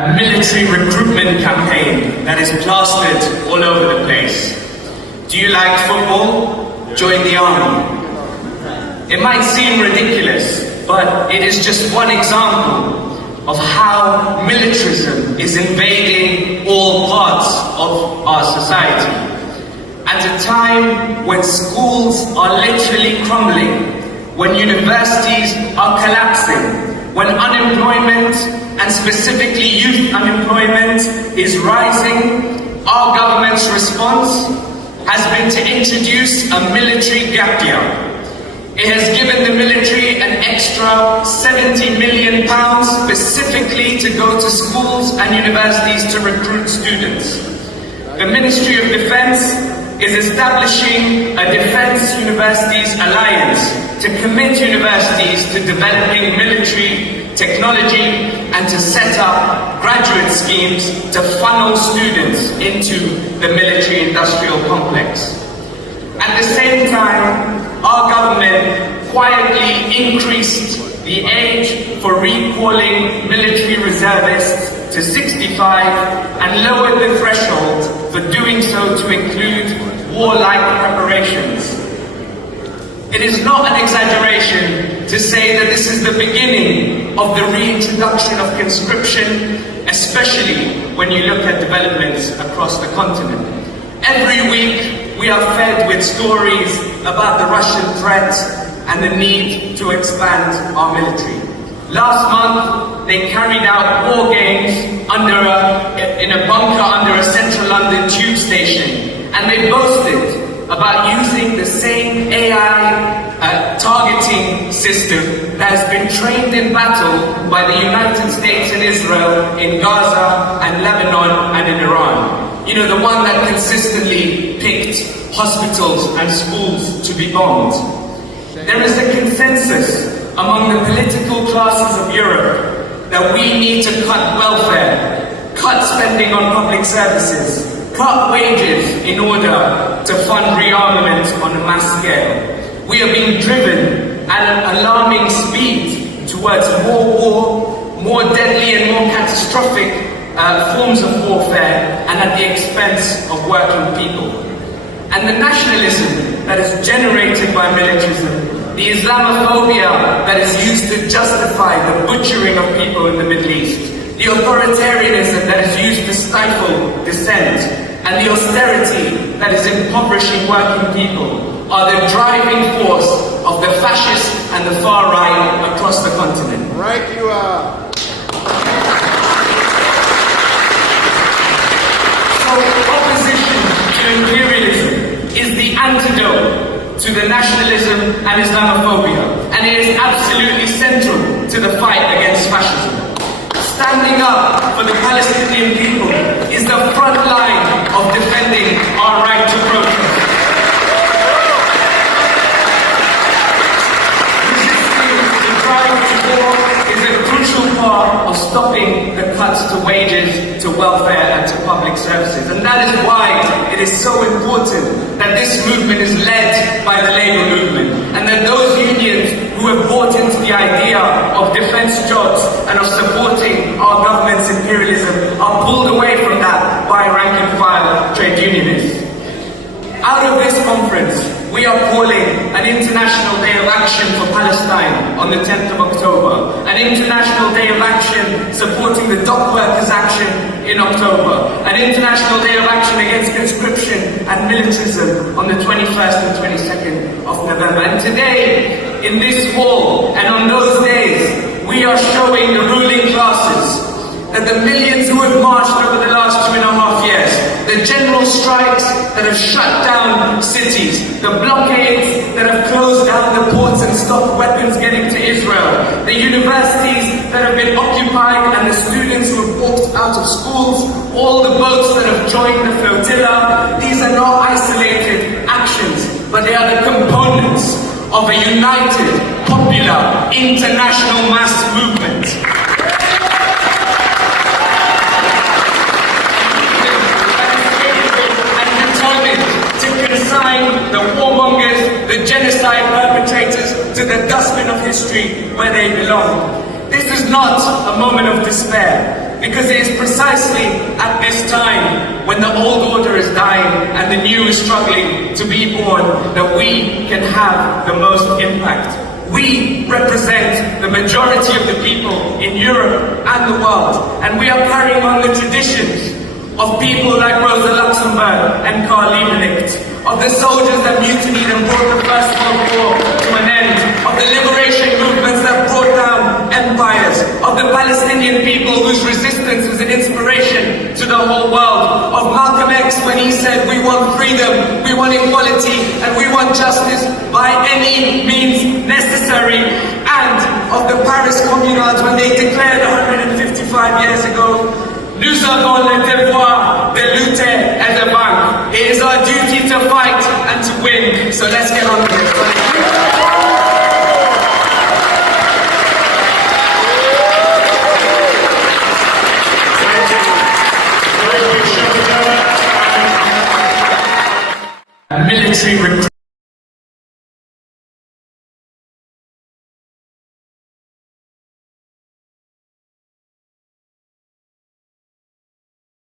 A military recruitment campaign that is plastered all over the place. Do you like football? Join the army. It might seem ridiculous, but it is just one example of how militarism is invading all parts of our society. At a time when schools are literally crumbling, when universities are collapsing, when unemployment, and specifically youth unemployment, is rising, our government's response has been to introduce a military gap year. It has given the military an extra £70 million specifically to go to schools and universities to recruit students. The Ministry of Defence is establishing a Defence Universities Alliance to commit universities to developing military technology and to set up graduate schemes to funnel students into the military-industrial complex. At the same time, our government quietly increased the age for recalling military reservists to 65 and lowered the threshold for doing so to include warlike preparations. It is not an exaggeration to say that this is the beginning of the reintroduction of conscription, especially when you look at developments across the continent. Every week we are fed with stories about the Russian threat and the need to expand our military. Last month they carried out war games in a bunker under a central London tube station, and they boasted about using the same AI targeting system that has been trained in battle by the United States and Israel in Gaza and Lebanon and in Iran. You know, the one that consistently picked hospitals and schools to be bombed. There is a consensus among the political classes of Europe that we need to cut welfare, cut spending on public services, cut wages in order to fund rearmament on a mass scale. We are being driven at an alarming speed towards more war, more deadly and more catastrophic forms of warfare, and at the expense of working people. And the nationalism that is generated by militarism, the Islamophobia that is used to justify the butchering of people in the Middle East, the authoritarianism that is used to stifle dissent, and the austerity that is impoverishing working people are the driving force of the fascists and the far right across the continent. Right you are. So opposition to imperialism is the antidote to the nationalism and Islamophobia, and it is absolutely central to the fight against fascism. Standing up for the Palestinian people is the front line of defending our right to protest. Resisting the drive to war is a crucial part of stopping the cuts to wages, to welfare and to public services. And that is why it is so important that this movement is led by the labour movement, and that those unions who have bought into the idea of defence jobs and of supporting our government's imperialism are pulled away from that by rank-and-file trade unionists. Out of this conference, we are calling an International Day of Action for Palestine on the 10th of October, an International Day of Action supporting the dock workers' action in October, an International Day of Action against conscription and militarism on the 21st and 22nd of November. And today, in this hall and on those days, we are showing the ruling classes that the millions who have marched over the last 2.5 years, the general strikes that have shut down cities, the blockades that have closed down the ports and stopped weapons getting to Israel, the universities that have been occupied and the students who have walked out of schools, all the boats that have joined the flotilla, these are not isolated actions, but they are the components of a united, popular, international mass movement. The warmongers, the genocide perpetrators, to the dustbin of history where they belong. This is not a moment of despair, because it is precisely at this time, when the old order is dying and the new is struggling to be born, that we can have the most impact. We represent the majority of the people in Europe and the world, and we are carrying on the traditions of people like Rosa Luxemburg and Karl Liebknecht, of the soldiers that mutinied and brought the First World War to an end, of the liberation movements that brought down empires, of the Palestinian people whose resistance was an inspiration to the whole world, of Malcolm X when he said, we want freedom, we want equality, and we want justice by any means necessary, and of the Paris Communards when they declared 155 years ago, nous avons le devoir de lutter et de vaincre. It is our duty to fight and to win. So let's get on with it. Military